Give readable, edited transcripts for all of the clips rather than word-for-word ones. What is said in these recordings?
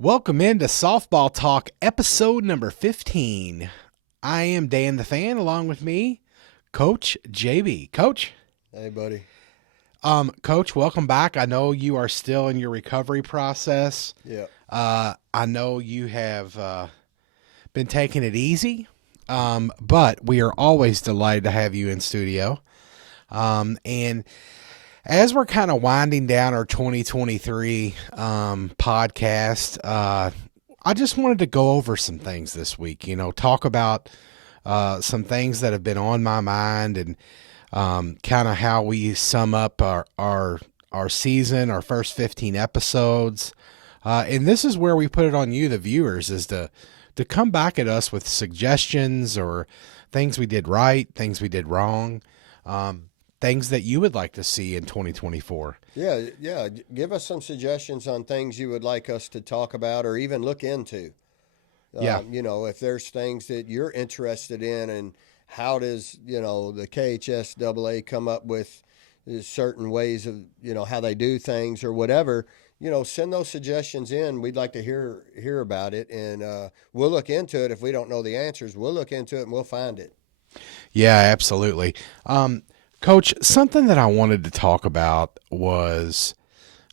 Welcome into Softball Talk, episode number 15. I am Dan the Fan, along with me, Coach JB. Coach? Hey, buddy. Coach, welcome back. I know you are still in your recovery process. Yeah. I know you have been taking it easy, but we are always delighted to have you in studio. And as we're kind of winding down our 2023 podcast, I just wanted to go over some things this week, talk about some things that have been on my mind and kind of how we sum up our season, our first 15 episodes. And this is where we put it on you, the viewers, is to come back at us with suggestions or things we did right, things we did wrong, things that you would like to see in 2024. Yeah. Give us some suggestions on things you would like us to talk about or even look into. If there's things that you're interested in, and how does, the KHSAA come up with certain ways of, how they do things or whatever, send those suggestions in. We'd like to hear about it, and we'll look into it. If we don't know the answers, we'll look into it and we'll find it. Yeah, absolutely. Coach, something that I wanted to talk about was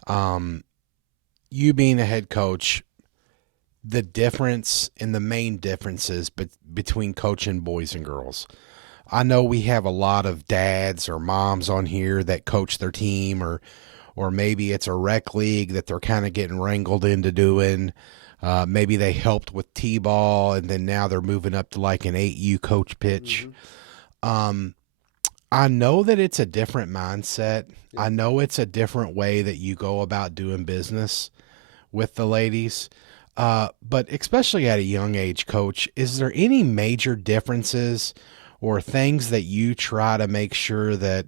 you being a head coach, the difference and the main differences between coaching boys and girls. I know we have a lot of dads or moms on here that coach their team, or maybe it's a rec league that they're kind of getting wrangled into doing. Maybe they helped with T-ball and then now they're moving up to like an 8U coach pitch. Mm-hmm. I know that it's a different mindset. Yeah. I know it's a different way that you go about doing business with the ladies. But especially at a young age, Coach, is there any major differences or things that you try to make sure that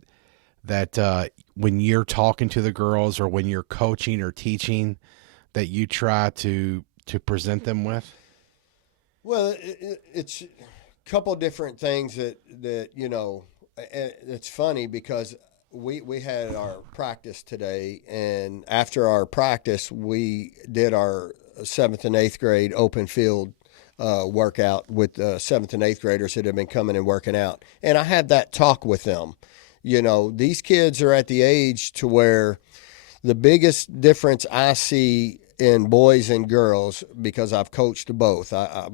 when you're talking to the girls or when you're coaching or teaching that you try to present them with? Well, it's a couple different things that it's funny because we had our practice today, and after our practice, we did our 7th and 8th grade open field workout with 7th and 8th graders that have been coming and working out. And I had that talk with them. These kids are at the age to where the biggest difference I see in boys and girls, because I've coached both. I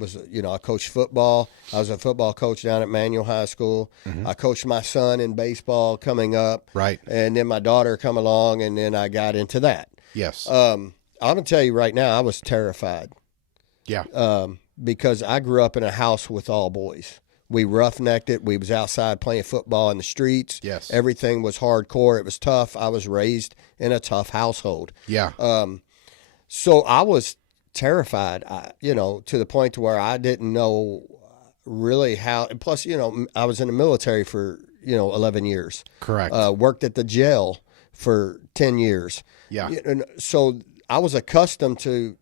coached football. I was a football coach down at Manual High School. Mm-hmm. I coached my son in baseball coming up. Right. And then my daughter come along, and then I got into that. Yes. I'm going to tell you right now, I was terrified. Yeah. Because I grew up in a house with all boys. We roughnecked it. We was outside playing football in the streets. Yes. Everything was hardcore. It was tough. I was raised in a tough household. Yeah. So I was terrified, to the point to where I didn't know really how. And plus, I was in the military for, 11 years. Correct. Worked at the jail for 10 years. Yeah. And so I was accustomed to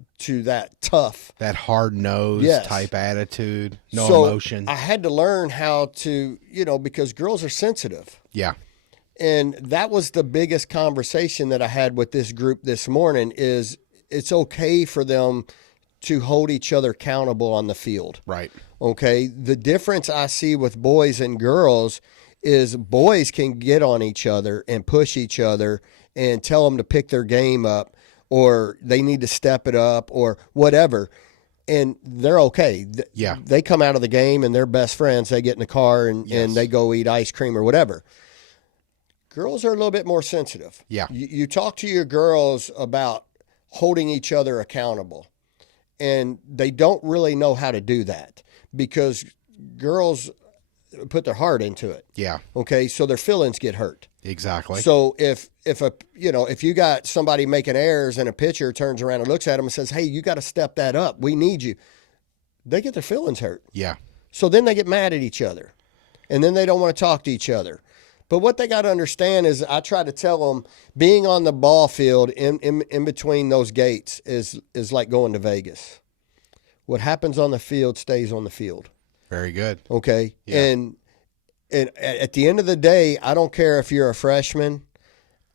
that tough, that hard-nosed type attitude, no emotion. I had to learn how to, because girls are sensitive. Yeah. And that was the biggest conversation that I had with this group this morning is it's okay for them to hold each other accountable on the field. Right. Okay. The difference I see with boys and girls is boys can get on each other and push each other and tell them to pick their game up, or they need to step it up or whatever. And they're okay. Yeah. They come out of the game and they're best friends. They get in the car and they go eat ice cream or whatever. Girls are a little bit more sensitive. Yeah. You talk to your girls about holding each other accountable, and they don't really know how to do that because girls put their heart into it. Yeah. Okay. So their feelings get hurt. Exactly. So if you got somebody making errors and a pitcher turns around and looks at them and says, "Hey, you got to step that up. We need you," they get their feelings hurt. Yeah. So then they get mad at each other, and then they don't want to talk to each other. But what they got to understand is, I try to tell them, being on the ball field in between those gates is like going to Vegas. What happens on the field stays on the field. Very good. Okay. Yeah. And at the end of the day, I don't care if you're a freshman,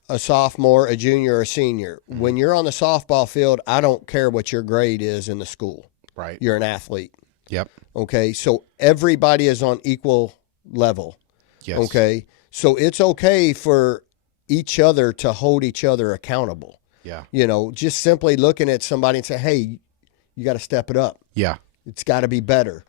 a sophomore, a junior, or a senior. When you're on the softball field, I don't care what your grade is in the school. Right. You're an athlete. Yep. Okay. So everybody is on equal level. Yes. Okay. So it's okay for each other to hold each other accountable. Yeah. Just simply looking at somebody and say, hey, you got to step it up. Yeah. It's got to be better,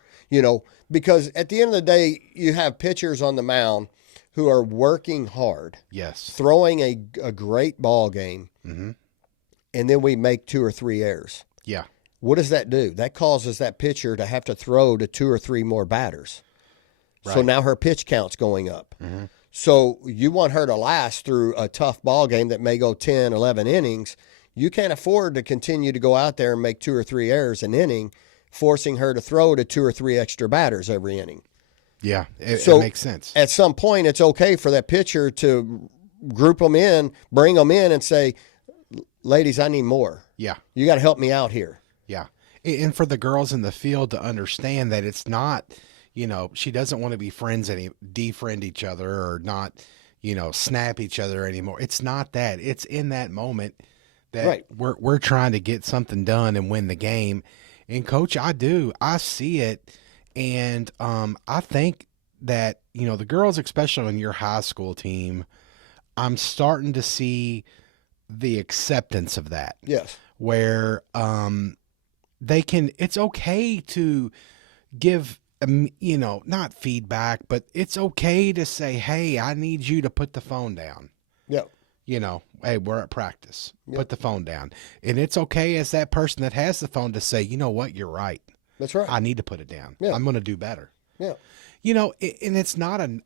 because at the end of the day, you have pitchers on the mound who are working hard, Yes. throwing a great ball game, Mm-hmm. and then we make 2 or 3 errors. Yeah. What does that do? That causes that pitcher to have to throw to 2 or 3 more batters. So Right. now her pitch count's going up. Mm-hmm. So you want her to last through a tough ball game that may go 10, 11 innings. You can't afford to continue to go out there and make 2 or 3 errors an inning, forcing her to throw to 2 or 3 extra batters every inning. Yeah. It So makes sense. at some point, it's okay for that pitcher to group them in, bring them in, and say, ladies, I need more. Yeah. You got to help me out here. Yeah. And for the girls in the field to understand that it's not, she doesn't want to be friends defriend each other or not, snap each other anymore. It's not that. It's in that moment that Right. we're trying to get something done and win the game. And coach, I see it. And I think that, the girls, especially on your high school team, I'm starting to see the acceptance of that. Yes. Where it's okay to give, not feedback, but it's okay to say, hey, I need you to put the phone down. Yep. Hey, we're at practice. Yep. Put the phone down. And it's okay as that person that has the phone to say, you know what, you're right. That's right. I need to put it down. Yeah. I'm going to do better. Yeah. And it's not and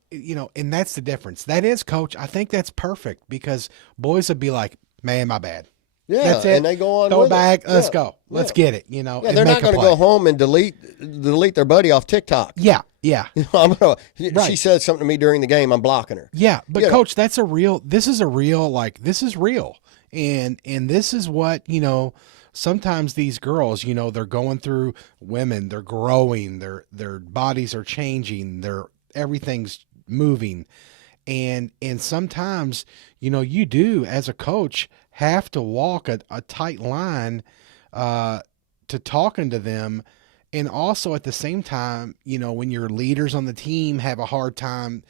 that's the difference. That is, coach, I think that's perfect because boys would be like, man, my bad. Yeah. That's it. And they go on Go with back. it. Let's Yeah. go. Let's Yeah. get it. Yeah, and they're not make a going to play. go home and delete their buddy off TikTok. Yeah. Yeah. She Right. said something to me during the game. I'm blocking her. Yeah. But You know. coach, this is real. And this is what, sometimes these girls, they're going through women, they're growing, their bodies are changing, everything's moving. And sometimes, you do as a coach have to walk a tight line to talking to them. And also at the same time, when your leaders on the team have a hard time,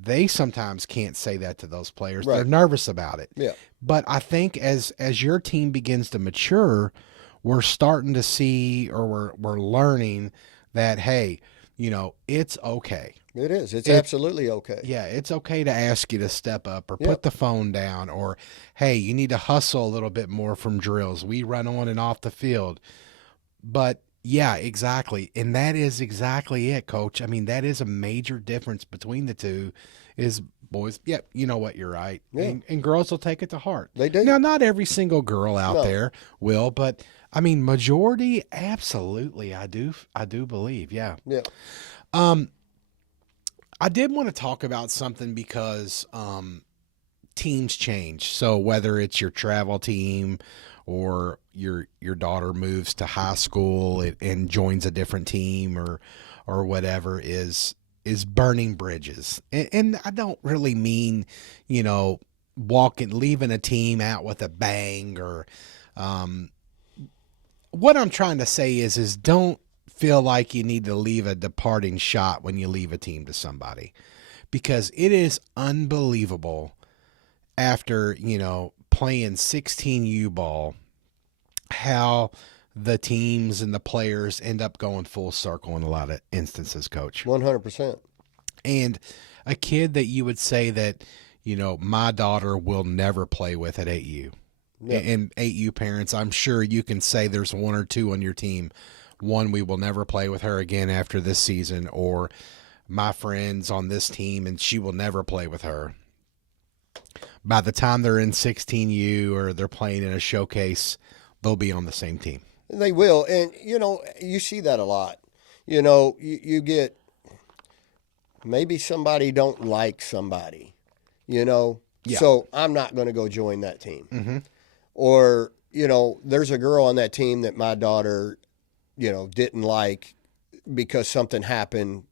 they sometimes can't say that to those players. Right. They're nervous about it. Yeah. But I think as your team begins to mature, we're starting to see, or we're learning that, hey, it's okay. It is. It's absolutely okay. Yeah, it's okay to ask you to step up or Yep. put the phone down, or, hey, you need to hustle a little bit more from drills. We run on and off the field. But yeah, exactly. And that is exactly it, coach. I mean, that is a major difference between the two is boys. Yeah, you know what? You're right. Yeah. And girls will take it to heart. They do. Now, not every single girl out No. there will, but I mean, majority, absolutely. I do believe. Yeah. Yeah. I did want to talk about something because teams change. So whether it's your travel team or your daughter moves to high school and joins a different team or whatever is burning bridges. And I don't really mean, leaving a team out with a bang or what I'm trying to say is don't feel like you need to leave a departing shot when you leave a team to somebody, because it is unbelievable after, playing 16U ball, how the teams and the players end up going full circle in a lot of instances, coach. 100%. And a kid that you would say that, my daughter will never play with at 8U. Yeah. And 8U parents, I'm sure you can say there's one or two on your team. One, we will never play with her again after this season, or my friends on this team and she will never play with her. By the time they're in 16U or they're playing in a showcase, they'll be on the same team. They will. And, you see that a lot. You get maybe somebody don't like somebody, Yeah. So I'm not going to go join that team. Mm-hmm. Or, there's a girl on that team that my daughter, didn't like because something happened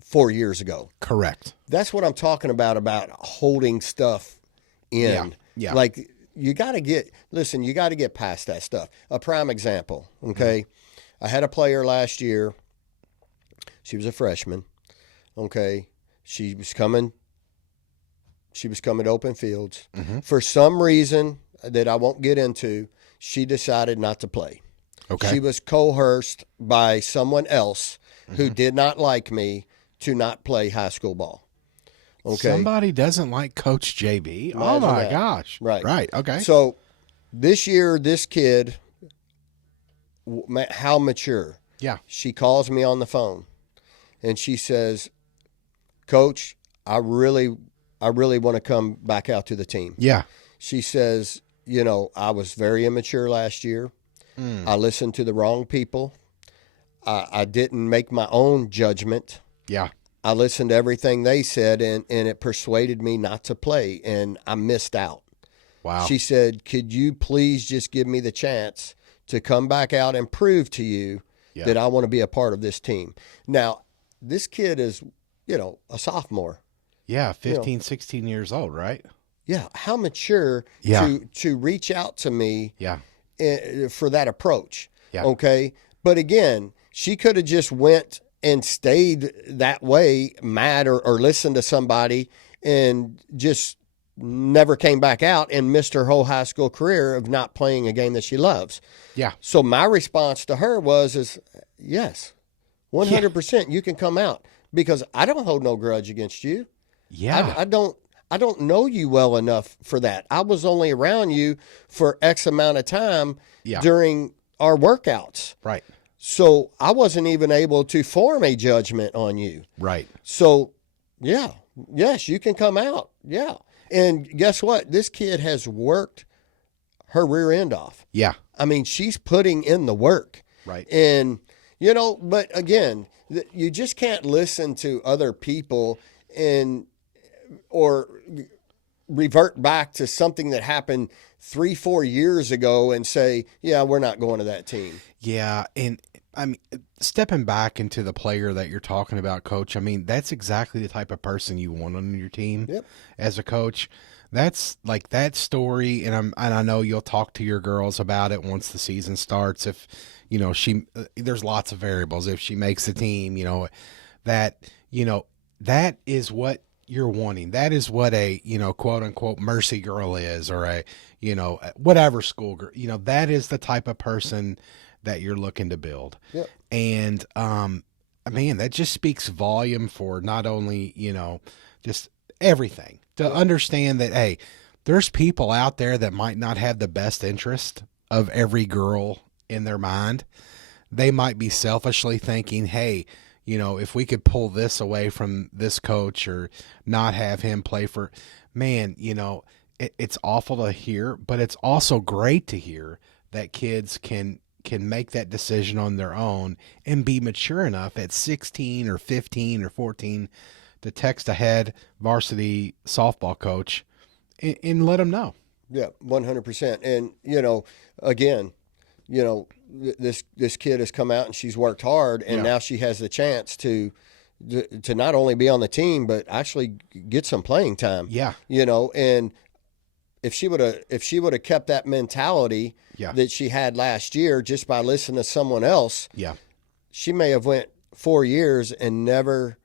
4 years ago. Correct. That's what I'm talking about holding stuff in. Yeah. Like you got to you got to get past that stuff. A prime example, okay? I had a player last year. She was a freshman, okay? She was coming to open fields. For some reason that I won't get into, she decided not to play. Okay. She was coerced by someone else who did not like me to not play high school ball. Okay. Somebody doesn't like Coach JB. Oh Imagine my that. gosh. Right. Right. Okay. So this year, this kid, how mature. Yeah. She calls me on the phone and she says, Coach, I really want to come back out to the team. Yeah. She says, I was very immature last year. I listened to the wrong people. I didn't make my own judgment. Yeah. I listened to everything they said, and it persuaded me not to play, and I missed out. Wow. She said, could you please just give me the chance to come back out and prove to you that I want to be a part of this team? Now, this kid is, a sophomore. Yeah. 15, 16 years old, right? Yeah. How mature to reach out to me Yeah. for that approach. Yeah. Okay. But again, she could have just went and stayed that way, mad or listened to somebody and just never came back out and missed her whole high school career of not playing a game that she loves. Yeah. So my response to her is yes, 100% you can come out because I don't hold no grudge against you. Yeah. I don't know you well enough for that. I was only around you for X amount of time during our workouts. Right. So I wasn't even able to form a judgment on you. Right. So, yes, you can come out. Yeah. And guess what? This kid has worked her rear end off. Yeah. I mean, she's putting in the work. Right. And, but again, you just can't listen to other people or revert back to something that happened 3-4 years ago and say, yeah, we're not going to that team. Yeah. And I mean, stepping back into the player that you're talking about, Coach, I mean, that's exactly the type of person you want on your team as a coach. That's like that story. And I know you'll talk to your girls about it once the season starts. If, there's lots of variables. If she makes the team, that is what you're wanting. That is what a, quote unquote mercy girl is, or a, whatever school girl, that is the type of person that you're looking to build. Yep. And, man, that just speaks volume for not only, just everything to understand that, hey, there's people out there that might not have the best interest of every girl in their mind. They might be selfishly thinking, hey, if we could pull this away from this coach or not have him play for, man, it's awful to hear, but it's also great to hear that kids can make that decision on their own and be mature enough at 16 or 15 or 14 to text a head varsity softball coach and let them know. Yeah, 100%. And, again, this kid has come out and she's worked hard, and now she has the chance to not only be on the team but actually get some playing time. Yeah. And if she would have kept that mentality that she had last year just by listening to someone else, she may have went 4 years and never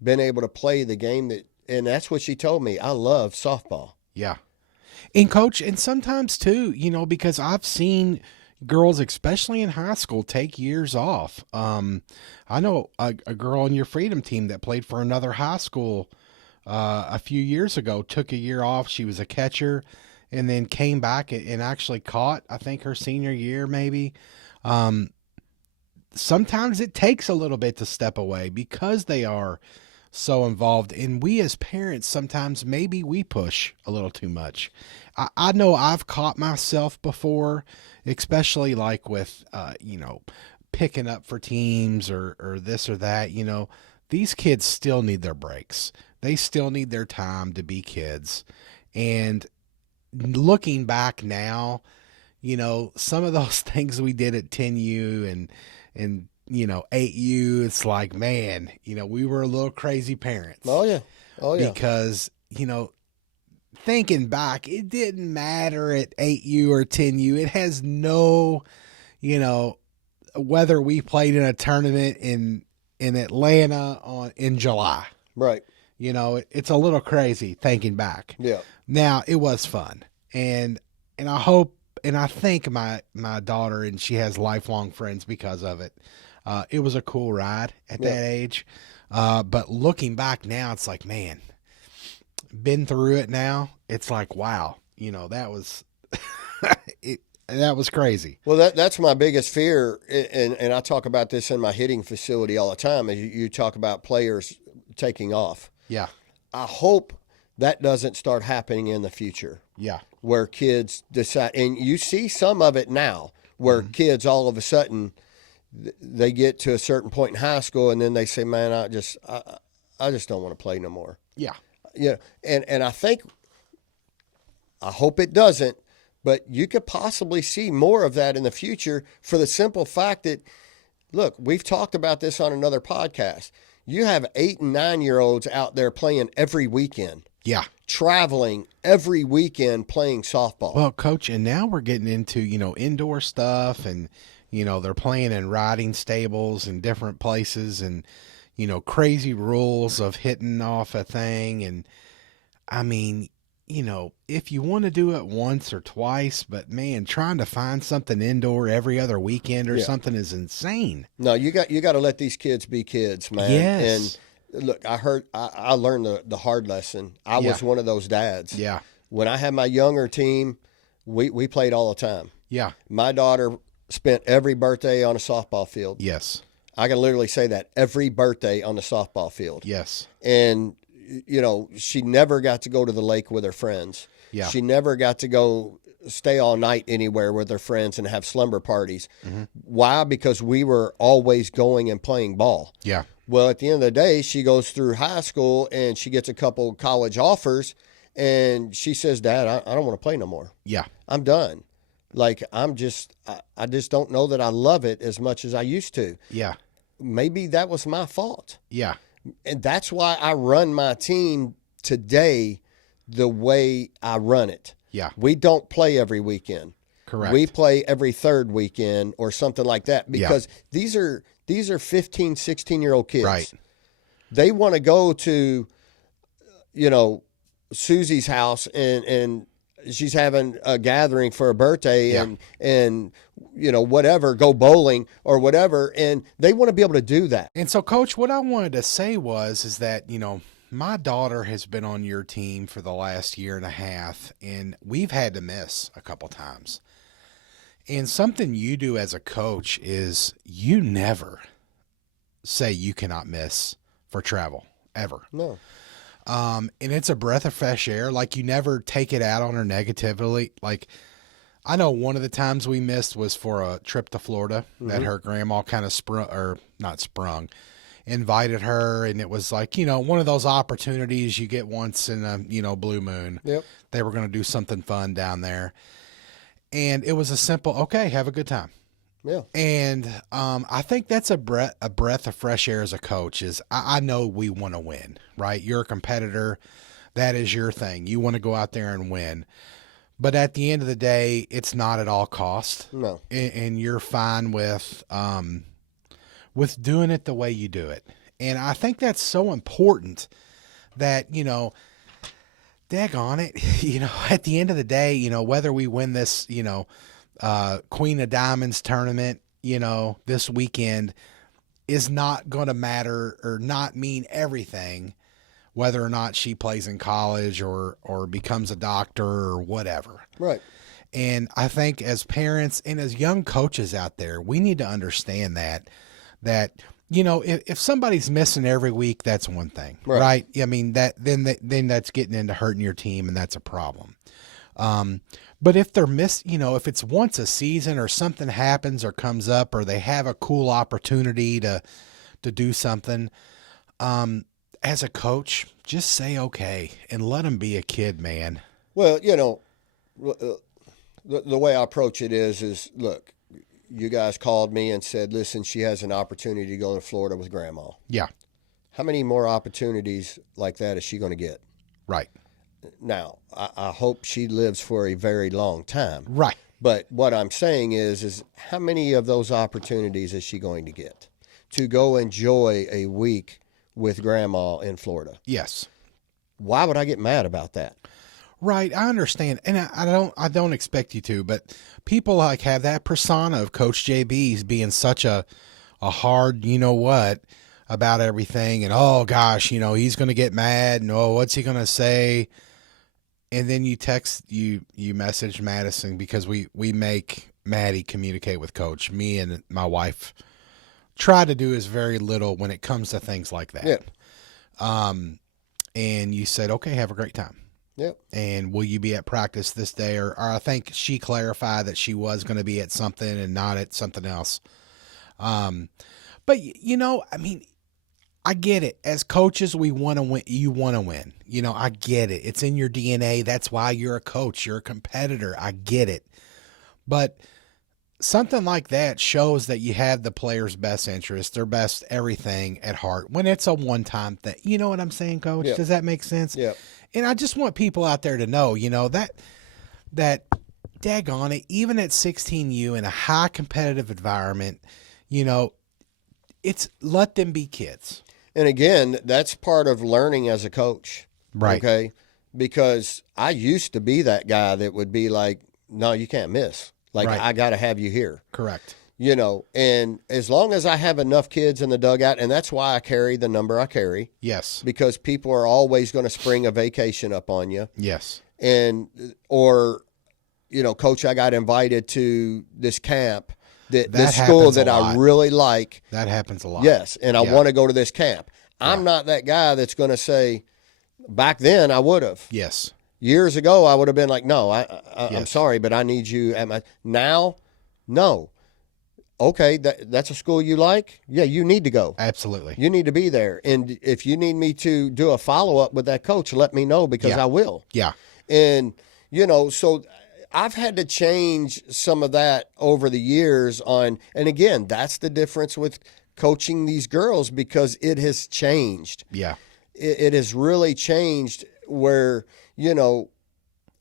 been able to play the game and that's what she told me. I love softball. Yeah. And Coach, and sometimes too, because I've seen girls, especially in high school, take years off. I know a girl on your Freedom team that played for another high school a few years ago, took a year off. She was a catcher and then came back and actually caught, I think, her senior year maybe. Sometimes it takes a little bit to step away because they are so involved. And we as parents, sometimes maybe we push a little too much. I know I've caught myself before, especially like with, picking up for teams or this or that. These kids still need their breaks. They still need their time to be kids. And looking back now, some of those things we did at 10U and 8U, it's like, man, we were a little crazy parents. Oh yeah. Because, thinking back, it didn't matter at 8U or 10U. It has no, you know, whether we played in a tournament in Atlanta in July. Right. You know, it's a little crazy thinking back. Yeah. Now, it was fun. And I hope and I think my daughter, and she has lifelong friends because of it. It was a cool ride at that age. But looking back now, it's like, man, been through it now. It's like, wow, you know, that was that was crazy. Well, that's my biggest fear, and I talk about this in my hitting facility all the time. Is you talk about players taking off. Yeah. I hope that doesn't start happening in the future. Yeah. Where kids decide, and you see some of it now, where kids all of a sudden they get to a certain point in high school, and then they say, "Man, I just don't want to play no more." Yeah. Yeah, and I hope it doesn't, but you could possibly see more of that in the future for the simple fact that, look, we've talked about this on another podcast. You have 8 and 9-year-olds out there playing every weekend. Yeah. Traveling every weekend playing softball. Well, Coach, and now we're getting into, you know, indoor stuff, and, you know, they're playing in riding stables in different places, and, you know, crazy rules of hitting off a thing. And I mean, you know, if you want to do it once or twice, but man, trying to find something indoor every other weekend or something is insane. No, you got to let these kids be kids, man. Yes. And look, I learned the hard lesson. I was one of those dads. Yeah. When I had my younger team, we played all the time. Yeah. My daughter spent every birthday on a softball field. Yes. I can literally say that, every birthday on the softball field. Yes. And, you know, she never got to go to the lake with her friends. Yeah. She never got to go stay all night anywhere with her friends and have slumber parties. Mm-hmm. Why? Because we were always going and playing ball. Yeah. Well, at the end of the day, she goes through high school and she gets a couple college offers, and she says, "Dad, I don't want to play no more. Yeah. I'm done. Like, I just don't know that I love it as much as I used to." Yeah. Maybe that was my fault. Yeah. And that's why I run my team today the way I run it. Yeah. We don't play every weekend. Correct. We play every third weekend or something like that, because these are 15, 16-year-old kids. Right. They want to go to, you know, Susie's house and she's having a gathering for a birthday and you know, whatever, go bowling or whatever, and they want to be able to do that. And so, Coach, what I wanted to say is that, you know, my daughter has been on your team for the last year and a half, and we've had to miss a couple times. And something you do as a coach is you never say you cannot miss for travel, ever. No. And it's a breath of fresh air. Like, you never take it out on her negatively. Like, I know one of the times we missed was for a trip to Florida that her grandma kind of invited her. And it was like, you know, one of those opportunities you get once in a, you know, blue moon. Yep. They were going to do something fun down there. And it was a simple, okay, have a good time. Yeah. And I think that's a breath of fresh air as a coach. Is I know we want to win, right? You're a competitor. That is your thing. You want to go out there and win. But at the end of the day, it's not at all cost. No. And you're fine with doing it the way you do it. And I think that's so important that, you know, daggone it, you know, at the end of the day, you know, whether we win this, you know, Queen of Diamonds tournament, you know, this weekend is not going to matter or not mean everything, whether or not she plays in college or becomes a doctor or whatever. Right. And I think as parents and as young coaches out there, we need to understand that, you know, if somebody's missing every week, that's one thing, right? I mean, then that's getting into hurting your team, and that's a problem. But if they're you know, if it's once a season or something happens or comes up or they have a cool opportunity to do something, as a coach, just say okay and let them be a kid, man. Well, you know, the way I approach it is look, you guys called me and said, listen, she has an opportunity to go to Florida with Grandma. Yeah. How many more opportunities like that is she going to get? Right. now I hope she lives for a very long time. Right. But what I'm saying is how many of those opportunities is she going to get to go enjoy a week with grandma in Florida? Yes. Why would I get mad about that? Right, I understand, and I don't expect you to, but people like have that persona of Coach JB's being such a hard, you know what, about everything, and oh gosh, you know he's going to get mad, and oh what's he going to say, and then you message Madison because we make Maddie communicate with Coach. Me and my wife try to do as very little when it comes to things like that. Yeah. And you said, okay, have a great time. Yep. And will you be at practice this day? Or I think she clarified that she was going to be at something and not at something else. But you know, I mean, I get it. As coaches, we want to win. You want to win. You know, I get it. It's in your DNA. That's why you're a coach. You're a competitor. I get it. But something like that shows that you have the player's best interest, their best everything at heart when it's a one-time thing. You know what I'm saying, Coach? Yep. Does that make sense? Yeah. And I just want people out there to know, you know, that daggone it, even at 16U in a high competitive environment, you know, it's let them be kids. And again, that's part of learning as a coach. Right. Okay. Because I used to be that guy that would be like, no, you can't miss. Like, Right. I got to have you here. Correct. You know, and as long as I have enough kids in the dugout, and that's why I carry the number I carry, Yes. because people are always going to spring a vacation up on you. Yes. And, or, you know, Coach, I got invited to this camp, That this school happens a that I lot. really like. That happens a lot. Yes. And I Yeah. want to go to this camp. I'm not that guy that's going to say, back then I would have. Yes. Years ago, I would have been like, no, I'm Yes. sorry, but I need you at my, now, no. Okay, that's a school you like? Yeah, you need to go. Absolutely. You need to be there. And if you need me to do a follow-up with that coach, let me know, because Yeah. I will. Yeah. And, you know, so I've had to change some of that over the years on, and again, that's the difference with coaching these girls, because it has changed. Yeah. It has really changed where, you know,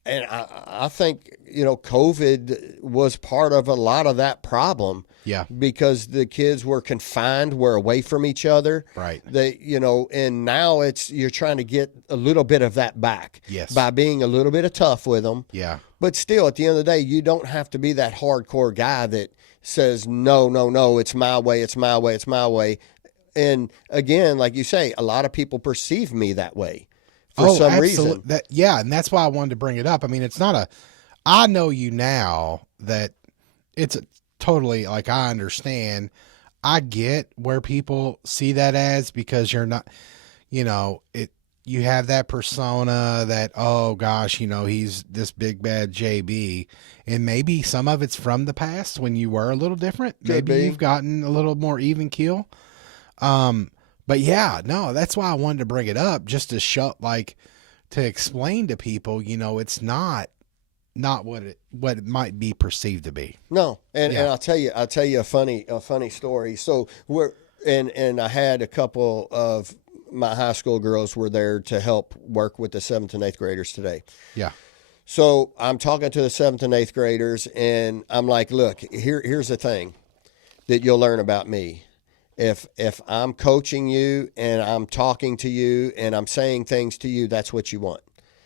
and I think, you know, COVID was part of a lot of that problem. Yeah. Because the kids were confined, were away from each other. Right. They, you know, and now you're trying to get a little bit of that back. Yes. By being a little bit tough with them. Yeah. But still, at the end of the day, you don't have to be that hardcore guy that says, no, no, no, it's my way, it's my way, it's my way. And again, like you say, a lot of people perceive me that way for some reason. Yeah, and that's why I wanted to bring it up. I mean, it's not a. I know you now that it's totally like I understand. I get where people see that as, because you're not, you know, it. You have that persona that, oh gosh, you know, he's this big bad JB, and maybe some of it's from the past when you were a little different. Could Maybe be. you've gotten a little more even keel. But yeah, no, that's why I wanted to bring it up, just to to explain to people, you know, it's not what it might be perceived to be. No, and Yeah. I'll tell you a funny story. So and I had a couple of my high school girls were there to help work with the 7th and 8th graders today. Yeah. So I'm talking to the 7th and 8th graders, and I'm like, look, here's the thing that you'll learn about me. If I'm coaching you and I'm talking to you and I'm saying things to you, that's what you want.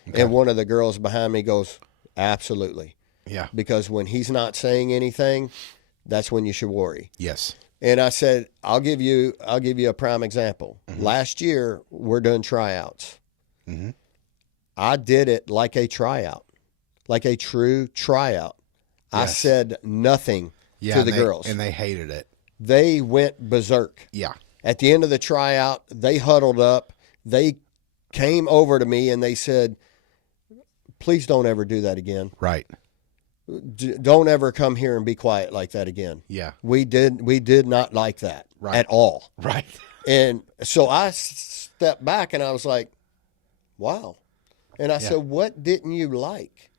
Okay. And one of the girls behind me goes, absolutely. Yeah. Because when he's not saying anything, that's when you should worry. Yes. And I said, I'll give you a prime example. Mm-hmm. Last year, we're doing tryouts. Mm-hmm. I did it like a tryout, like a true tryout. Yes. I said nothing to the girls. And they hated it. They went berserk. Yeah. At the end of the tryout, they huddled up. They came over to me and they said, please don't ever do that again. Right. Don't ever come here and be quiet like that again. Yeah. We did not like that at all. Right. And so I stepped back and I was like, wow. And I said, what didn't you like?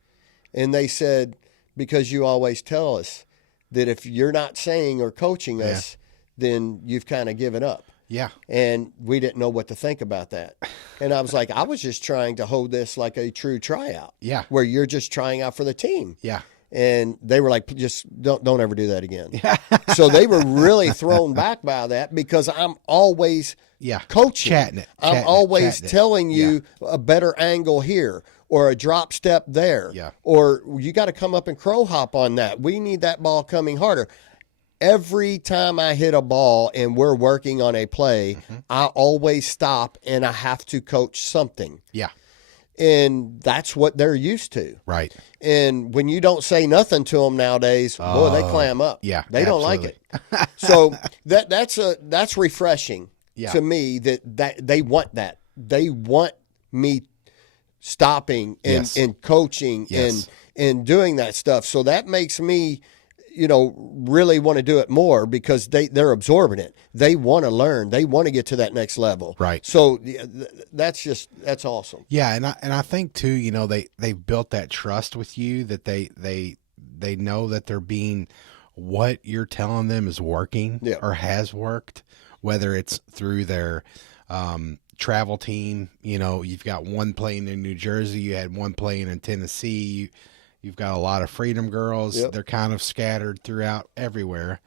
And they said, because you always tell us that if you're not saying or coaching us, then you've kind of given up. Yeah. And we didn't know what to think about that. And I was like, I was just trying to hold this like a true tryout. Yeah. Where you're just trying out for the team. Yeah. And they were like, just don't ever do that again. So they were really thrown back by that because I'm always coaching. Chatting I'm always chatting telling you a better angle here or a drop step there. Yeah. Or you got to come up and crow hop on that. We need that ball coming harder. Every time I hit a ball and we're working on a play, I always stop and I have to coach something. Yeah. And that's what they're used to. Right. And when you don't say nothing to them nowadays, boy, they clam up. Yeah. They don't like it. So that's refreshing to me that they want that. They want me stopping and coaching and doing that stuff. So that makes me, really want to do it more because they're absorbing it. They want to learn. They want to get to that next level. Right. So that's awesome. Yeah, and I think too, they've built that trust with you that they know that they're being what you're telling them is working or has worked, whether it's through their travel team. You've got one playing in New Jersey, you had one playing in Tennessee. You've got a lot of Freedom Girls. Yep. They're kind of scattered throughout everywhere.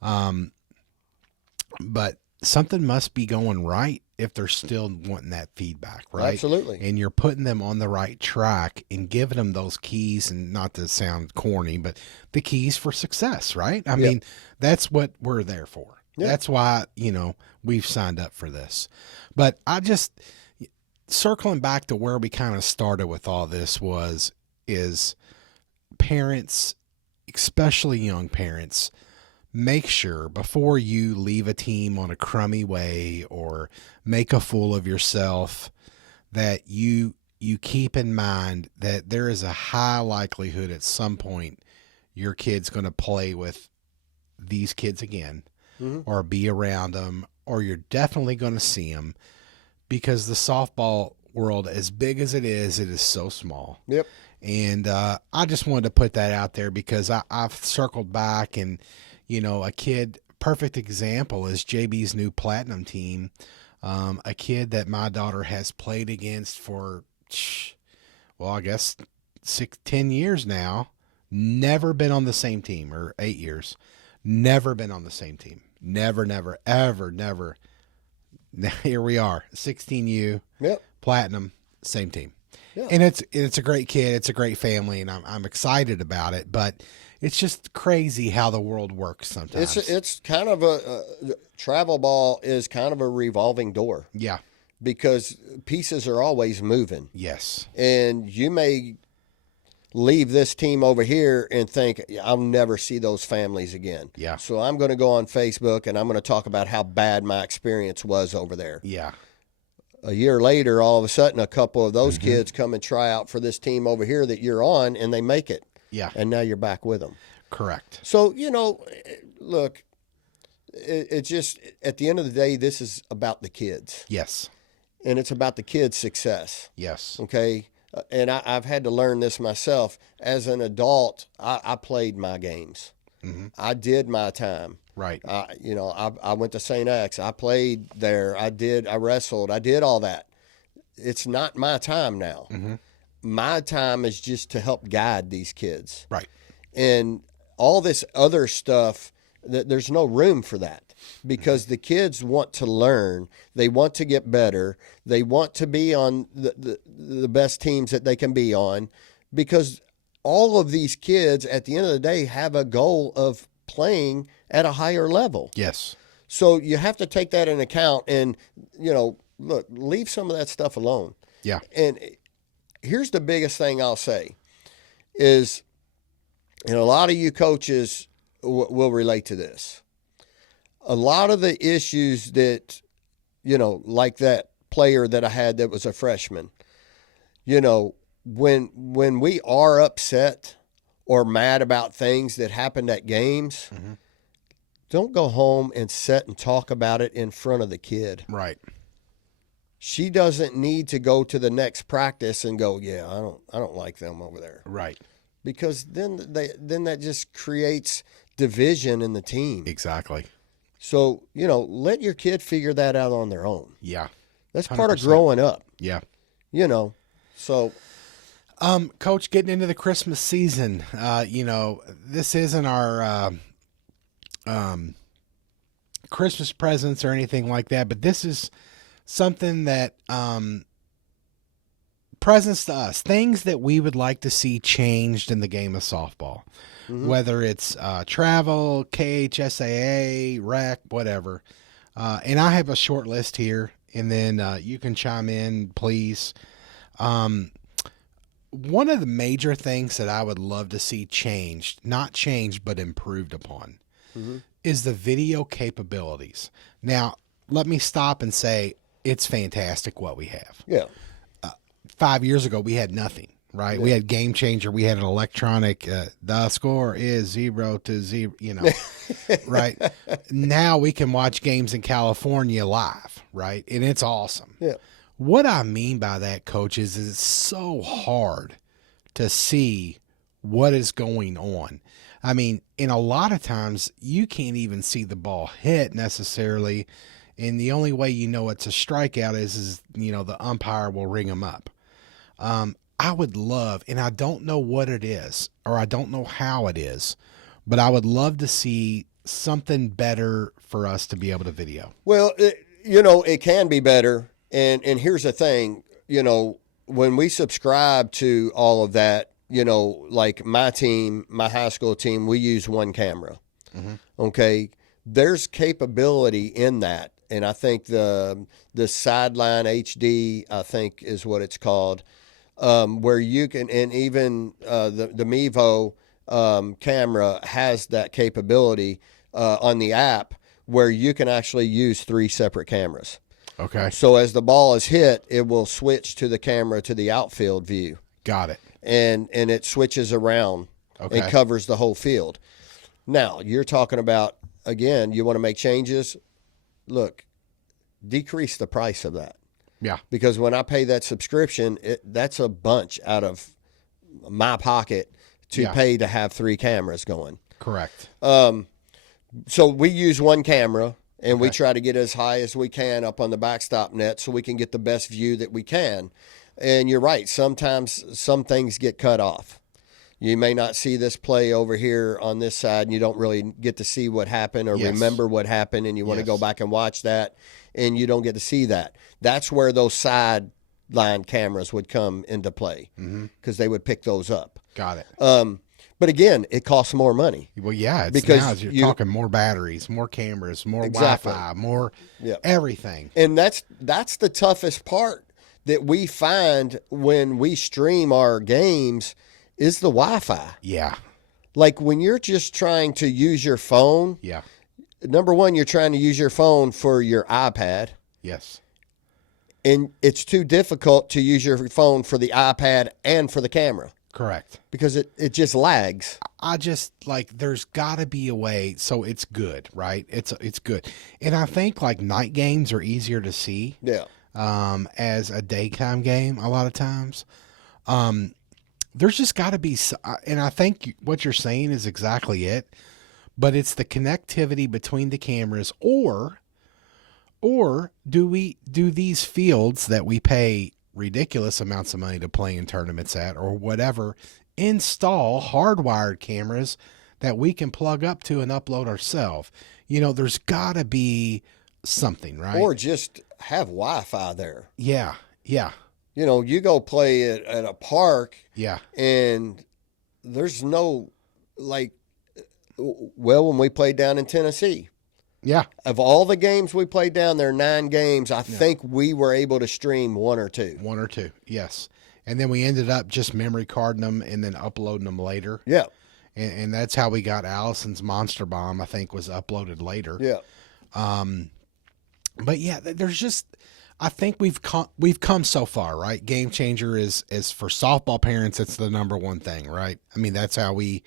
But something must be going right if they're still wanting that feedback, right? Absolutely. And you're putting them on the right track and giving them those keys, and not to sound corny, but the keys for success, right? I mean, that's what we're there for. Yep. That's why, we've signed up for this. But I just, circling back to where we kind of started with all this is parents, especially young parents, make sure before you leave a team on a crummy way or make a fool of yourself that you keep in mind that there is a high likelihood at some point your kid's going to play with these kids again or be around them, or you're definitely going to see them, because the softball world, as big as it is so small. Yep. And I just wanted to put that out there because I've circled back and, a kid, perfect example is JB's new Platinum team, a kid that my daughter has played against for, I guess 10 years now, never been on the same team, or 8 years, never been on the same team. Never, ever, never. Now, here we are, 16U, Platinum, same team. Yeah. And it's a great kid. It's a great family, and I'm excited about it. But it's just crazy how the world works sometimes. It's kind of travel ball is kind of a revolving door. Yeah. Because pieces are always moving. Yes. And you may leave this team over here and think, I'll never see those families again. Yeah. So I'm going to go on Facebook and I'm going to talk about how bad my experience was over there. Yeah. A year later, all of a sudden, a couple of those kids come and try out for this team over here that you're on, and they make it. Yeah. And now you're back with them. Correct. So, look, it just, at the end of the day, this is about the kids. Yes. And it's about the kids' success. Yes. Okay? And I've had to learn this myself. As an adult, I played my games. I did my time. Right. I went to St. X. I played there. I wrestled. I did all that. It's not my time now. My time is just to help guide these kids. Right. And all this other stuff, there's no room for that, because the kids want to learn. They want to get better. They want to be on the best teams that they can be on, because all of these kids at the end of the day have a goal of playing at a higher level. Yes. So you have to take that into account and, look, leave some of that stuff alone. Yeah. And here's the biggest thing I'll say is, and a lot of you coaches will relate to this. A lot of the issues that, like that player that I had that was a freshman, when we are upset or mad about things that happened at games, don't go home and sit and talk about it in front of the kid. Right. She doesn't need to go to the next practice and go, yeah, I don't like them over there. Right. Because then that just creates division in the team. Exactly. So, let your kid figure that out on their own. Yeah. That's part of 100%. growing up, Yeah. So, Coach, getting into the Christmas season, this isn't our Christmas presents or anything like that, but this is something that presents to us, things that we would like to see changed in the game of softball, whether it's travel, KHSAA, rec, whatever. And I have a short list here, and then you can chime in, please. One of the major things that I would love to see changed, not changed, but improved upon, is the video capabilities. Now, let me stop and say it's fantastic what we have. yeah. 5 years ago, we had nothing, right? Yeah. We had Game Changer. We had an electronic, the score is 0-0, right? Now we can watch games in California live, right? And it's awesome. Yeah. What I mean by that, Coach, is it's so hard to see what is going on. I mean, in a lot of times, you can't even see the ball hit necessarily, and the only way you know it's a strikeout is the umpire will ring them up. I would love, and I don't know what it is, or I don't know how it is, but I would love to see something better for us to be able to video. Well, it can be better. And here's the thing, when we subscribe to all of that, like my team, my high school team, we use one camera. Okay. There's capability in that. And I think the Sideline HD, I think is what it's called, where you can, and even the Mevo camera has that capability on the app where you can actually use 3 separate cameras. Okay. So as the ball is hit, it will switch to the camera to the outfield view. Got it. And it switches around and covers the whole field. Now, you're talking about, again, you want to make changes. Look, decrease the price of that. Yeah. Because when I pay that subscription, that's a bunch out of my pocket to pay to have 3 cameras going. Correct. So we use one camera. And we try to get as high as we can up on the backstop net so we can get the best view that we can. And you're right. Sometimes some things get cut off. You may not see this play over here on this side, and you don't really get to see what happened or remember what happened, and you want to go back and watch that, and you don't get to see that. That's where those sideline cameras would come into play because they would pick those up. Got it. But again, it costs more money. Well, yeah, because now you're talking more batteries, more cameras, more Wi-Fi, more everything. And that's the toughest part that we find when we stream our games is the Wi-Fi. Yeah. Like when you're just trying to use your phone. Yeah. Number one, you're trying to use your phone for your iPad. Yes. And it's too difficult to use your phone for the iPad and for the camera. Correct. Because it just lags. I just there's got to be a way so it's good, right? It's good. And I think night games are easier to see. Yeah. As a daytime game a lot of times. There's just got to be, and I think what you're saying is exactly it, but it's the connectivity between the cameras or do these fields that we pay ridiculous amounts of money to play in tournaments at or whatever install hardwired cameras that we can plug up to and upload ourselves. There's got to be something, right? Or just have Wi-Fi there. Yeah. You go play at a park. Yeah. And there's no, when we played down in Tennessee. Yeah. Of all the games we played down there, 9 games, I think we were able to stream 1 or 2. 1 or 2, yes. And then we ended up just memory carding them and then uploading them later. Yeah. And that's how we got Allison's Monster Bomb, I think, was uploaded later. Yeah. But yeah, there's just, I think we've come so far, right? Game Changer is for softball parents, it's the number one thing, right? I mean, that's how we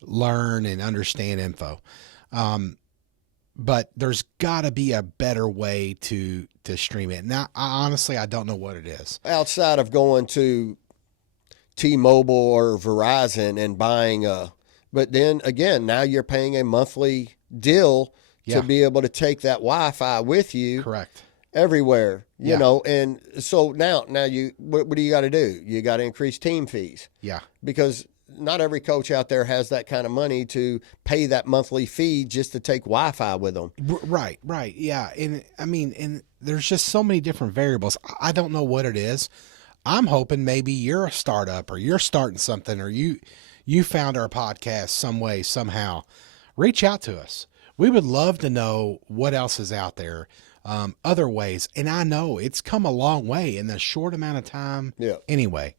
learn and understand info. But there's got to be a better way to stream it. Now, honestly, I don't know what it is. Outside of going to T-Mobile or Verizon and buying but then again, now you're paying a monthly deal Yeah. to be able to take that Wi-Fi with you Correct. everywhere, you Yeah. know. And so now you what do you got to do? You got to increase team fees, Yeah. because not every coach out there has that kind of money to pay that monthly fee just to take Wi-Fi with them. Right. Right. Yeah. And I mean, and there's just so many different variables. I don't know what it is. I'm hoping maybe you're a startup, or you're starting something, or you found our podcast some way, somehow. Reach out to us. We would love to know what else is out there, other ways. And I know it's come a long way in the short amount of time. Yeah. Anyway,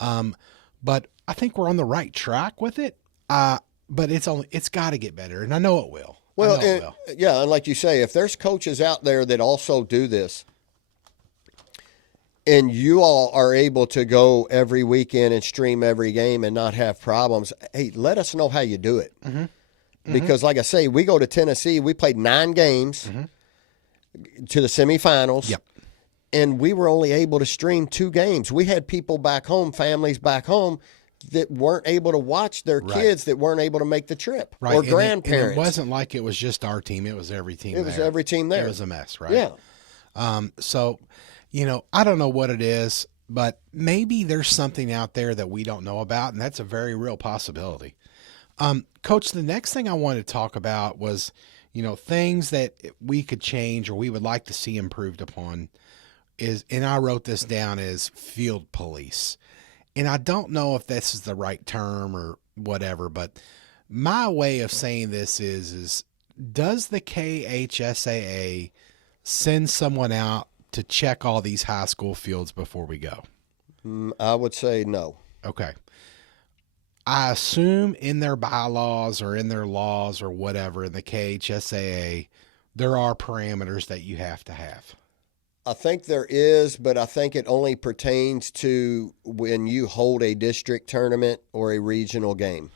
but I think we're on the right track with it. But it's got to get better, and I know it will. Well, I know it will. yeah, and like you say, if there's coaches out there that also do this, and you all are able to go every weekend and stream every game and not have problems, hey, let us know how you do it. Because, like I say, we go to Tennessee, we played 9 games to the semifinals. Yep. And we were only able to stream 2 games. We had people back home, families back home, that weren't able to watch their kids, that weren't able to make the trip, Right. or And grandparents. it wasn't like it was just our team. It was every team. It was every team there. It was a mess, right? Yeah. So, I don't know what it is, but maybe there's something out there that we don't know about, and that's a very real possibility. Coach, the next thing I wanted to talk about was, things that we could change or we would like to see improved upon is, and I wrote this down as field police. And I don't know if this is the right term or whatever, but my way of saying this is does the KHSAA send someone out to check all these high school fields before we go? I would say no. Okay. I assume in their bylaws or in their laws or whatever in the KHSAA, there are parameters that you have to have. I think there is, but I think it only pertains to when you hold a district tournament or a regional game.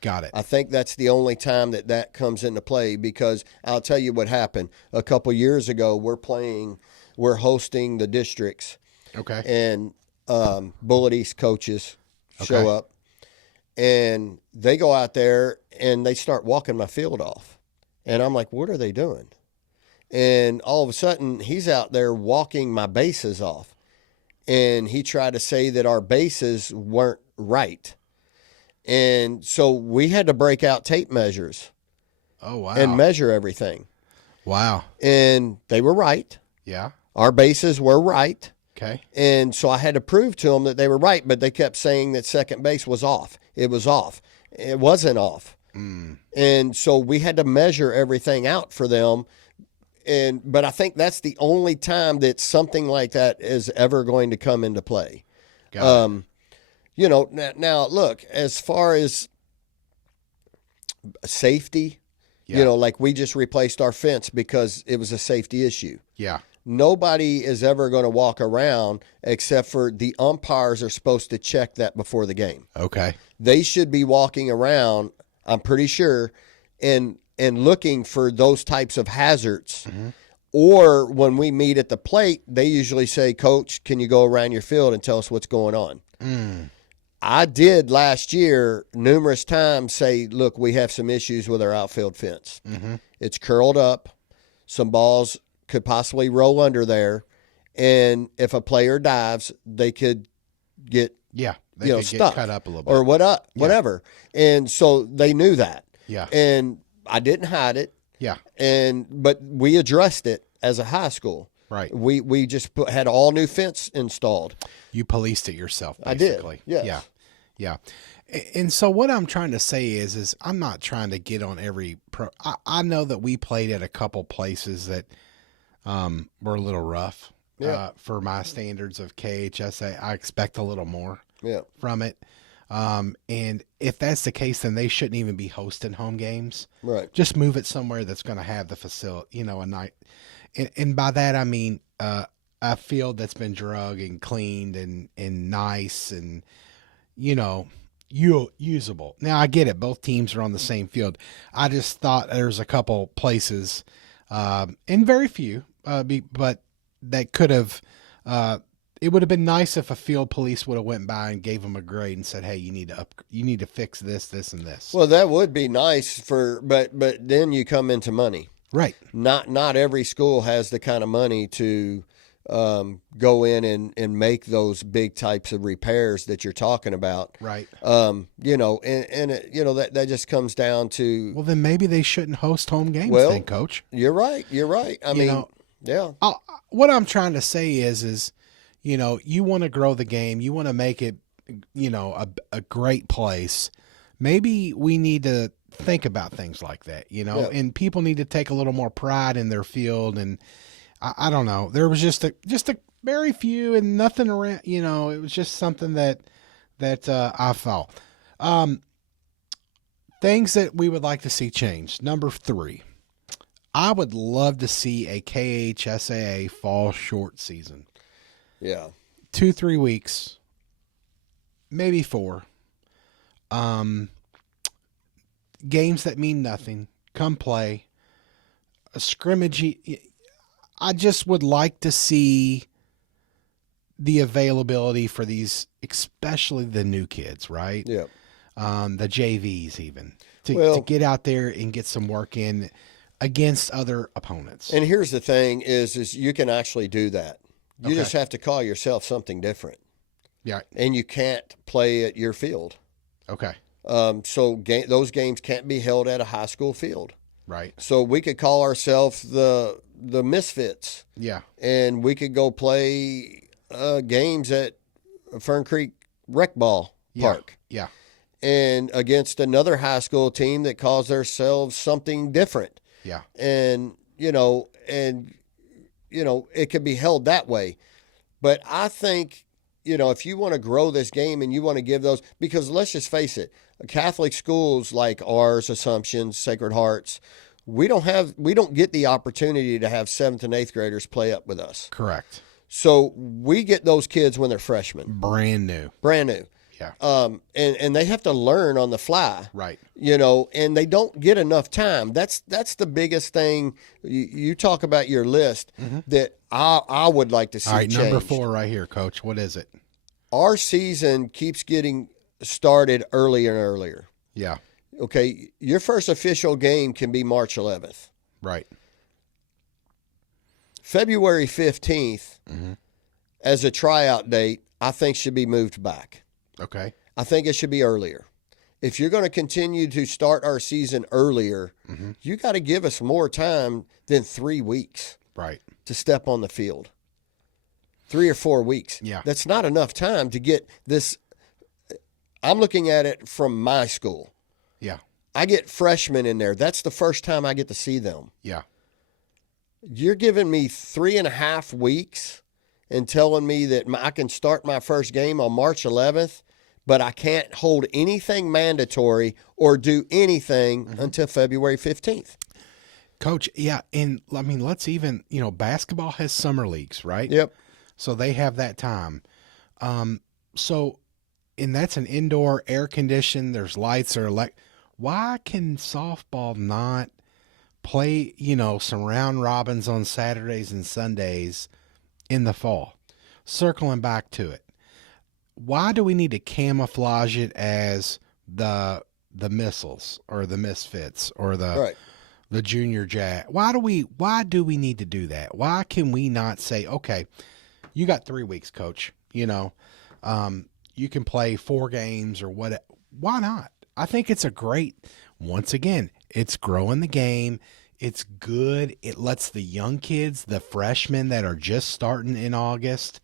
Got it. I think that's the only time that comes into play, because I'll tell you what happened. A couple years ago, we're hosting the districts, Okay. and Bullitt East coaches show up, and they go out there and they start walking my field off. And I'm like, what are they doing? And all of a sudden, he's out there walking my bases off. And he tried to say that our bases weren't right. And so we had to break out tape measures Oh, wow. and measure everything. Wow. And they were right. Yeah. Our bases were right. Okay. And so I had to prove to them that they were right, but they kept saying that second base was off. It was off. It wasn't off. And so we had to measure everything out for them. But I think that's the only time that something like that is ever going to come into play. Got it. Now look, as far as safety, Yeah. like we just replaced our fence because it was a safety issue. Yeah. Nobody is ever going to walk around except for the umpires are supposed to check that before the game. Okay. They should be walking around, I'm pretty sure, and looking for those types of hazards. Or when we meet at the plate, they usually say, Coach, can you go around your field and tell us what's going on? I did last year numerous times say, look, we have some issues with our outfield fence. It's curled up. Some balls could possibly roll under there. And if a player dives, they could get Yeah. They could stuck get cut up a little bit. or whatever. And so they knew that. Yeah. And I didn't hide it. Yeah. But we addressed it as a high school. Right. We just had all new fence installed. You policed it yourself, I did, basically. yes. Yeah. Yeah. And so what I'm trying to say is I'm not trying to get on every I know that we played at a couple places that were a little rough for my standards of KHSA. I expect a little more from it. And if that's the case, then they shouldn't even be hosting home games. Right. Just move it somewhere that's going to have the facility, a night. And by that, I mean, a field that's been drug and cleaned and nice and, usable. Now I get it. Both teams are on the same field. I just thought there's a couple places, and very few, but that could have, it would have been nice if a field police would have went by and gave them a grade and said, hey, you need to fix this, this, and this. Well, that would be nice but then you come into money. Right. Not every school has the kind of money to go in and make those big types of repairs that you're talking about. Right. You know, and it, you know, that just comes down to, Well, then maybe they shouldn't host home games, well, then, Coach. You're right. You're right. I mean, know, yeah. What I'm trying to say is, you know, you want to grow the game. You want to make it, you know, a great place. Maybe we need to think about things like that, you know, and people need to take a little more pride in their field. And I don't know, there was just a very few and nothing around, you know, it was just something that I felt. Things that we would like to see changed. Number 3, I would love to see a KHSAA fall short season. Yeah. 2-3 weeks, maybe 4. Games that mean nothing. Come play. A scrimmage. I just would like to see the availability for these, especially the new kids, right? Yeah. The JVs even. To get out there and get some work in against other opponents. And here's the thing is you can actually do that. You just have to call yourself something different. Yeah. And you can't play at your field. Okay. So those games can't be held at a high school field. Right. So we could call ourselves the Misfits. Yeah. And we could go play games at Fern Creek Rec Ball Park. Yeah. And against another high school team that calls themselves something different. Yeah. And it could be held that way. But I think, you know, if you want to grow this game and you want to give those, because let's just face it, Catholic schools like ours, Assumption, Sacred Hearts, we don't get the opportunity to have 7th and 8th graders play up with us. Correct. So we get those kids when they're freshmen. Brand new. Yeah. And they have to learn on the fly. Right. You know, and they don't get enough time. That's the biggest thing. You talk about your list that I would like to see. All right, changed. number 4 right here, Coach. What is it? Our season keeps getting started earlier and earlier. Yeah. Okay, your first official game can be March 11th. Right. February 15th as a tryout date, I think should be moved back. Okay. I think it should be earlier. If you're going to continue to start our season earlier, you got to give us more time than 3 weeks. Right. To step on the field. 3 or 4 weeks. Yeah. That's not enough time to get this. I'm looking at it from my school. Yeah. I get freshmen in there. That's the first time I get to see them. Yeah. You're giving me 3.5 weeks and telling me that I can start my first game on March 11th, but I can't hold anything mandatory or do anything until February 15th. Coach, yeah, and I mean, let's even, you know, basketball has summer leagues, right? Yep. So they have that time. And that's an indoor, air conditioned, there's lights or why can softball not play, you know, some round robins on Saturdays and Sundays in the fall? Circling back to it. Why do we need to camouflage it as the missiles or the misfits or the junior jack? Why do we need to do that? Why can we not say, okay, you got 3 weeks, Coach, you know, you can play 4 games or what? Why not? I think it's a great, once again, it's growing the game. It's good. It lets the young kids, the freshmen that are just starting in August,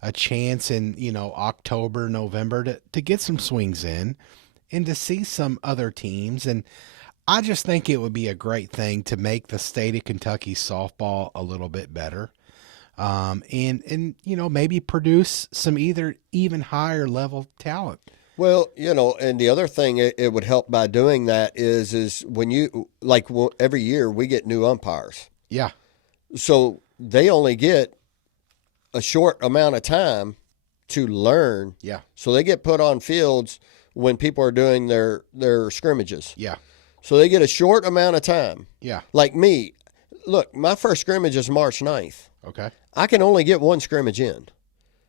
a chance in, you know, October, November to get some swings in and to see some other teams. And I just think it would be a great thing to make the state of Kentucky softball a little bit better. And you know, maybe produce some even higher level talent. Well, you know, and the other thing it would help by doing that is when you, like, every year we get new umpires. Yeah. So they only get a short amount of time to learn. Yeah. So they get put on fields when people are doing their scrimmages. Yeah. So they get a short amount of time. Yeah. Like me, look, my first scrimmage is March 9th. Okay. I can only get one scrimmage in.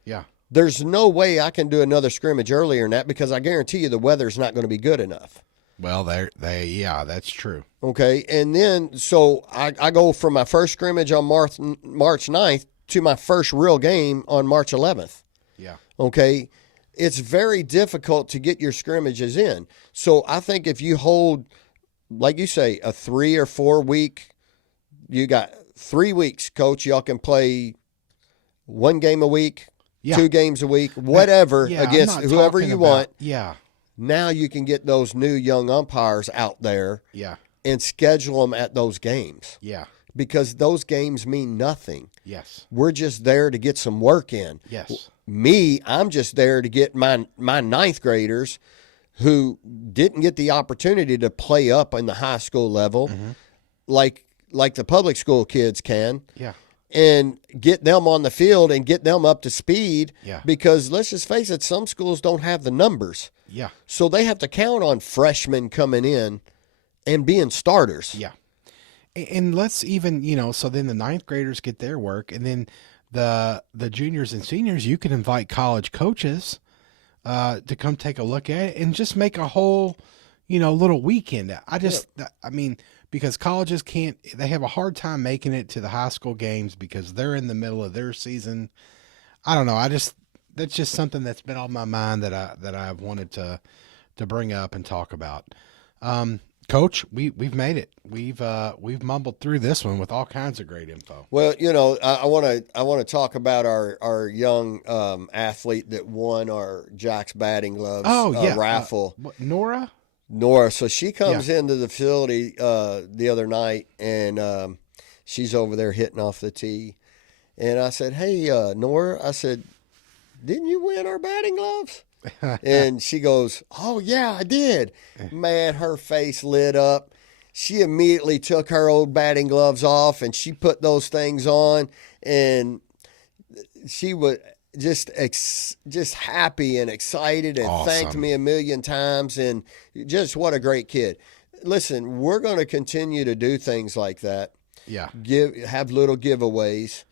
Yeah. There's no way I can do another scrimmage earlier than that because I guarantee you the weather's not going to be good enough. Well, yeah, that's true. Okay. And then, so I go from my first scrimmage on March 9th to my first real game on March 11th. Yeah. Okay. It's very difficult to get your scrimmages in. So I think if you hold, like you say, a 3 or 4 week, you got 3 weeks, coach, y'all can play 1 game a week, Yeah. 2 games a week, whatever, Yeah, I'm against not whoever talking you about- want. Yeah. Now you can get those new young umpires out there Yeah. and schedule them at those games, Yeah. because those games mean nothing. Yes. We're just there to get some work in. Yes. I'm just there to get my ninth graders who didn't get the opportunity to play up in the high school level like the public school kids can, Yeah. and get them on the field and get them up to speed. Yeah. Because let's just face it, some schools don't have the numbers. Yeah. So they have to count on freshmen coming in and being starters. Yeah. And let's even, so then the ninth graders get their work, and then the juniors and seniors, you can invite college coaches to come take a look at it and just make a whole, little weekend. I mean, because colleges they have a hard time making it to the high school games because they're in the middle of their season. I don't know. That's just something that's been on my mind that I've wanted to bring up and talk about. Coach, we've made it. We've mumbled through this one with all kinds of great info. Well, I want to talk about our young athlete that won our Jack's batting gloves raffle. Nora. So she comes into the facility the other night, and she's over there hitting off the tee. And I said, "Hey, Nora," I said, "didn't you win our batting gloves?" And she goes, "Oh, yeah, I did." Man, her face lit up. She immediately took her old batting gloves off and she put those things on, and she was just happy and excited and Awesome. Thanked me a million times, and just what a great kid. Listen, we're going to continue to do things like that. Yeah. Have little giveaways.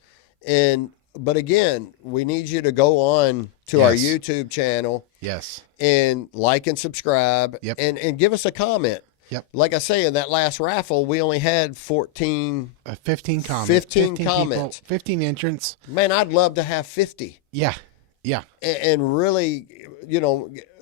But again, we need you to go on to our Yes. YouTube channel Yes. and like and subscribe. Yep. And give us a comment. Yep. Like I say, in that last raffle, we only had 15. 15 comments. 15 people, comments. 15 entrants. Man, I'd love to have 50 Yeah. Yeah. and really,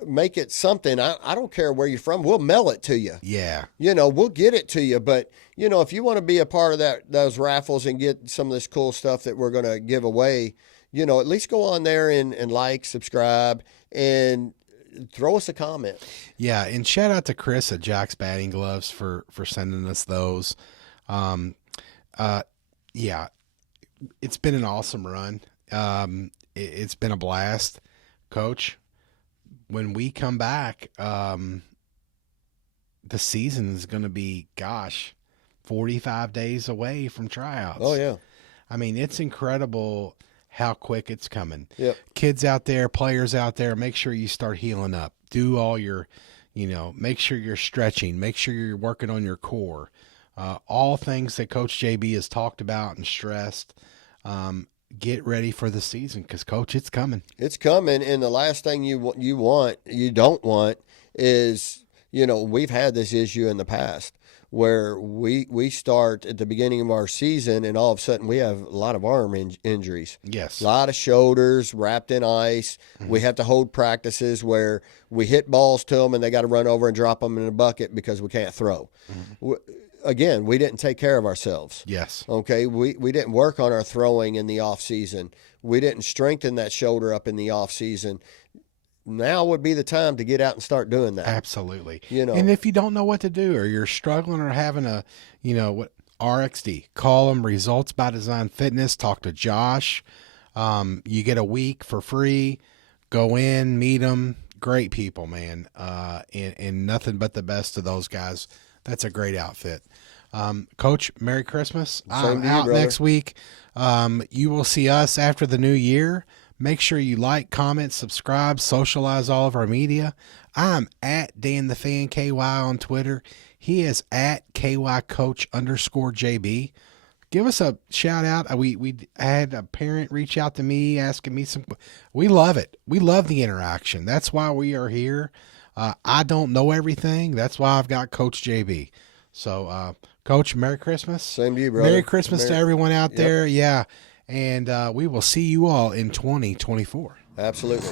make it something. I don't care where you're from. We'll mail it to you. Yeah. We'll get it to you. But, if you want to be a part of those raffles and get some of this cool stuff that we're going to give away, at least go on there and like, subscribe, and throw us a comment. Yeah. And shout out to Chris at Jack's Batting Gloves for sending us those. Yeah, it's been an awesome run. It's been a blast, Coach. When we come back, the season is going to be, 45 days away from tryouts. Oh, yeah. I mean, it's incredible how quick it's coming. Yep. Kids out there, players out there, make sure you start healing up. Do all your, make sure you're stretching. Make sure you're working on your core. All things that Coach JB has talked about and stressed. Get ready for the season because, Coach, it's coming. It's coming, and the last thing you don't want is, we've had this issue in the past where we start at the beginning of our season and all of a sudden we have a lot of arm injuries. Yes. A lot of shoulders wrapped in ice. Mm-hmm. We have to hold practices where we hit balls to them and they got to run over and drop them in a bucket because we can't throw. Mm-hmm. Again, we didn't take care of ourselves. Yes. Okay. We didn't work on our throwing in the off season. We didn't strengthen that shoulder up in the off season. Now would be the time to get out and start doing that. Absolutely. And if you don't know what to do or you're struggling or having a, RXD, call them Results by Design Fitness. Talk to Josh. You get a week for free. Go in, meet them. Great people, man. And nothing but the best to those guys. That's a great outfit. Coach, Merry Christmas. I'm out next week. You will see us after the new year. Make sure you like, comment, subscribe, socialize all of our media. I'm at Dan the Fan KY on Twitter. He is at KYCoach_JB. Give us a shout out. We had a parent reach out to me asking me some. We love it. We love the interaction. That's why we are here. I don't know everything. That's why I've got Coach JB. So, Coach, Merry Christmas. Same to you, brother. Merry Christmas to everyone out Yep. there. Yeah. And we will see you all in 2024. Absolutely.